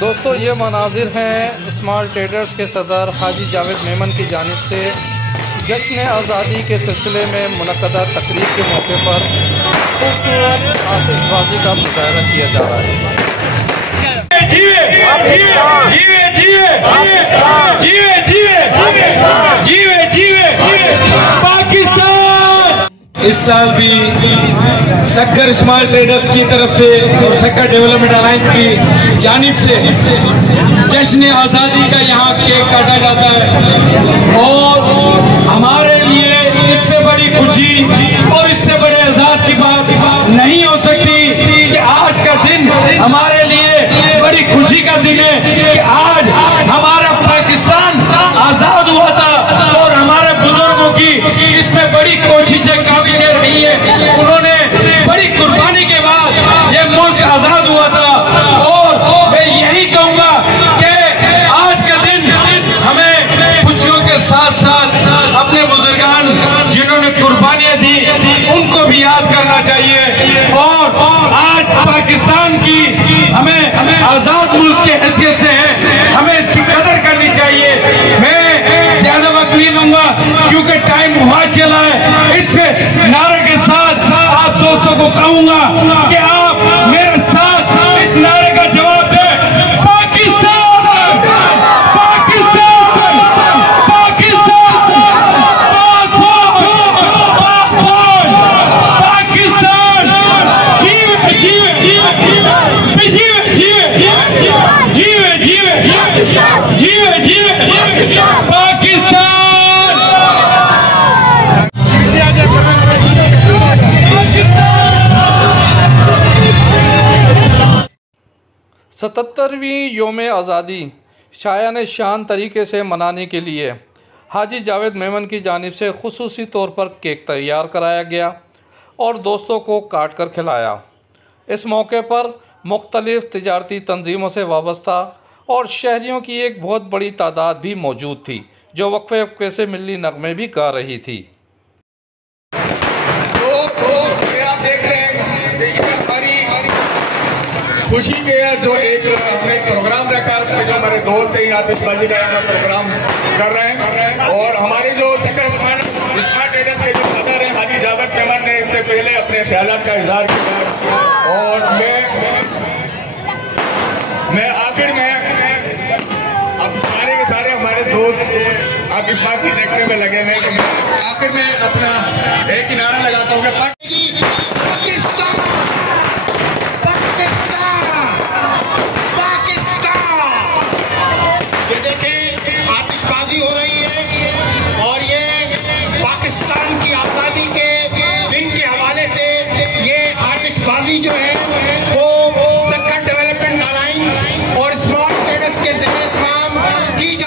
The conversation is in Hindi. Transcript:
दोस्तों ये मनाजिर हैं स्माल ट्रेडर्स के सदर हाजी जावेद मेमन की जानिब से जश्न आज़ादी के सिलसिले में मुनक़्क़दा तकरीब के मौके पर खूबसूरत आतिशबाजी का मुजाहरा किया जा रहा है। इस साल भी सक्कर स्मॉल ट्रेडर्स की तरफ से और सक्कर डेवलपमेंट अलायंस की जानिब से जश्न आज़ादी का यहाँ केक काटा जाता है और हमारे लिए इससे बड़ी खुशी और इससे बड़े एजाज की बात नहीं हो सकती कि आज का दिन हमारे लिए बड़ी खुशी का दिन है कि आज हमारा पाकिस्तान आजाद हुआ था और हमारे बुजुर्गों की इसमें बड़ी कोशिशें काबिज़ रही है। उन्होंने बड़ी कुर्बानी के बाद ये मुल्क आजाद हुआ था और मैं यही कहूंगा कि आज का दिन हमें खुशियों के साथ साथ अपने बुजुर्गान जिन्होंने कुर्बानियां दी उनको भी याद करना चाहिए और आज पाकिस्तान की हमें आजाद मुल्क की हैसियत से है, हमें इसकी कदर करनी चाहिए। मैं ज्यादा वक्त नहीं लूंगा क्योंकि टाइम बहुत चला है। इस नारे के साथ आप दोस्तों को कहूंगा कि आप मेरे साथ इस नारे का जवाब दें, पाकिस्तान पाकिस्तान पाकिस्तान पाकिस्तान जीवे जीवे जीवे जीवे जीवे जीवे जीवे जीवे जीवे पाकिस्तान। 77वीं योम आज़ादी शायान शान तरीके से मनाने के लिए हाजी जावेद मेमन की जानिब से खुसूसी तौर पर केक तैयार कराया गया और दोस्तों को काट कर खिलाया। इस मौके पर मुख्तलिफ़ तिजारती तंजीमों से वाबस्ता और शहरियों की एक बहुत बड़ी तादाद भी मौजूद थी जो वक्फे वक्फे से मिली नगमे भी गा रही थी। आप देख रहे हैं हमारी खुशी के जो एक हमने प्रोग्राम रखा है उसमें जो हमारे दोस्त हैं आतिशबाजी का प्रोग्राम कर रहे हैं और हमारे जो स्मार्ट ट्रेडर्स के जो सदर हैं हाजी जावेद मेमन ने इससे पहले अपने ख्यालात का इजहार किया और मैं आखिर में अब सारे के सारे हमारे दोस्त आप इस बात की देखने में लगे हुए कि मैं आखिर में अपना एक ही नारा लगाता हूँ कि